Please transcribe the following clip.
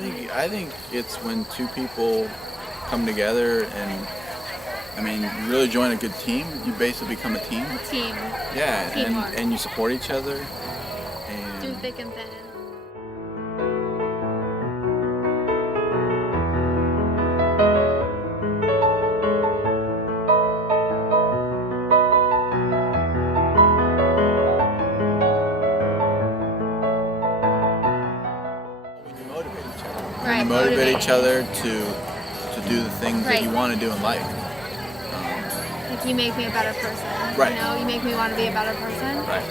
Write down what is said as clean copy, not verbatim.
I think it's when two people come together and you really join a good team. You basically become a team. Team. Yeah, Teamwork. and you support each other. Through And thick and thin. when you motivate each other, when Right, you motivate motivate. each other to do the things that you Right. want to do in life. Like you make me a better person. Right. You know, you make me want to be a better person. Right.